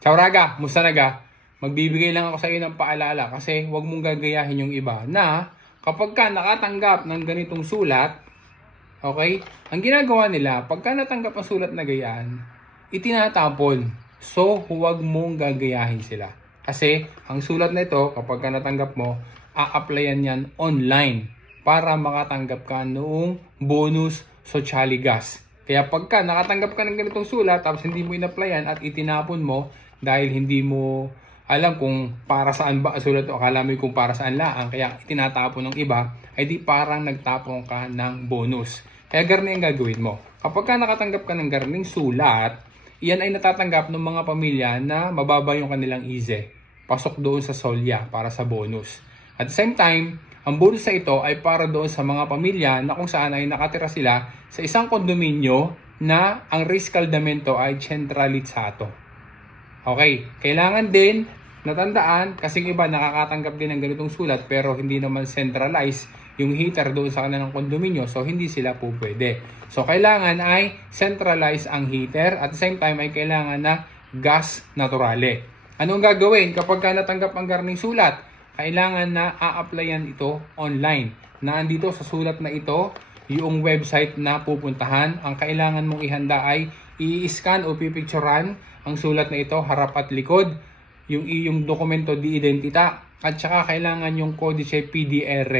Ciao Raga, musta naga? Magbibigay lang ako sa iyo ng paalala kasi huwag mong gagayahin yung iba na kapag ka nakatanggap ng ganitong sulat, okay, ang ginagawa nila, pagka natanggap ang sulat na gayaan, itinatapon. So, huwag mong gagayahin sila. Kasi, ang sulat na ito, kapag ka natanggap mo, a-applyan yan online para makatanggap ka noong bonus Socialigas. Kaya pagka nakatanggap ka ng ganitong sulat tapos hindi mo in-applyan at itinapon mo dahil hindi mo alam kung para saan ba ang sulat o akala mo kung para saan lang kaya itinatapon ng iba, ay di parang nagtapon ka ng bonus. Kaya garni ang gagawin mo. Kapag ka nakatanggap ka ng garning sulat, iyan ay natatanggap ng mga pamilya na mababa yung kanilang IZE. Pasok doon sa Solya para sa bonus. At the same time, ang bonus na ito ay para doon sa mga pamilya na kung saan ay nakatira sila sa isang kondominyo na ang riscaldamento ay centralizzato. Okay, kailangan din natandaan kasi iba nakakatanggap din ng ganitong sulat pero hindi naman centralized yung heater doon sa kanilang kondominyo, so hindi sila po pwede. So kailangan ay centralize ang heater at the same time ay kailangan na gas naturale. Anong gagawin kapag ka natanggap ang garning sulat? Kailangan na a-applyan ito online. Naandito sa sulat na ito yung website na pupuntahan. Ang kailangan mong ihanda ay i-scan o pipicturean ang sulat na ito harap at likod, yung iyong dokumento di identita, at saka kailangan yung kodice PDR.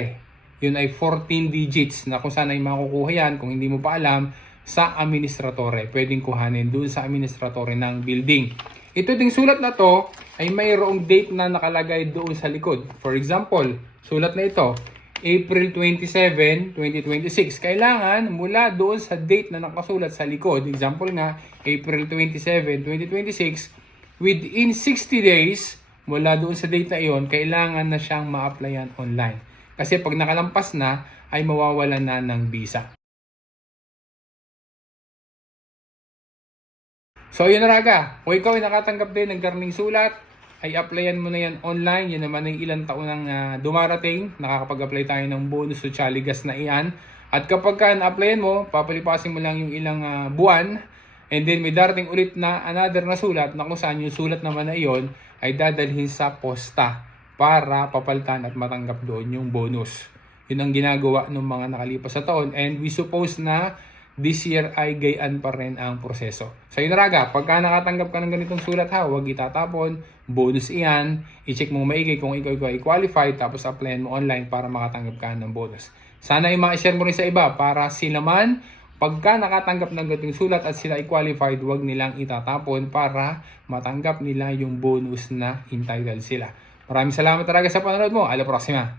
Yun ay 14 digits na kung saan ay makukuha yan kung hindi mo pa alam sa administratore. Pwedeng kuhanin doon sa administratore ng building. Ito ding sulat na to ay mayroong date na nakalagay doon sa likod. For example, sulat na ito, April 27, 2026. Kailangan mula doon sa date na nakasulat sa likod, example nga, April 27, 2026, within 60 days, mula doon sa date na iyon, kailangan na siyang ma-applyan online. Kasi pag nakalampas na, ay mawawalan na ng visa. So yun na Raga, kung ikaw ay nakatanggap din ng garning sulat, ay applyan mo na yan online. Yan naman ay ilang taon nang dumarating. Nakakapag-apply tayo ng bonus Socialigas na iyan. At kapag ka na-applyan mo, papalipasin mo lang yung ilang buwan. And then may darating ulit na another na sulat na kung saan yung sulat naman na iyon ay dadalhin sa posta para papalitan at matanggap doon yung bonus. Yun ang ginagawa ng mga nakalipas sa taon. And we suppose na this year ay gayaan pa rin ang proseso. So yun Raga, pagka nakatanggap ka ng ganitong sulat huwag itatapon, bonus iyan, i-check mo maigi kung ikaw ay qualified, tapos applyan mo online para makatanggap ka ng bonus. Sana ay ma-share mo rin sa iba para sila man, pagka nakatanggap ng ganitong sulat at sila ay qualified, huwag nilang itatapon para matanggap nila yung bonus na entitled sila. Maraming salamat talaga sa panonood mo. Ala proxima.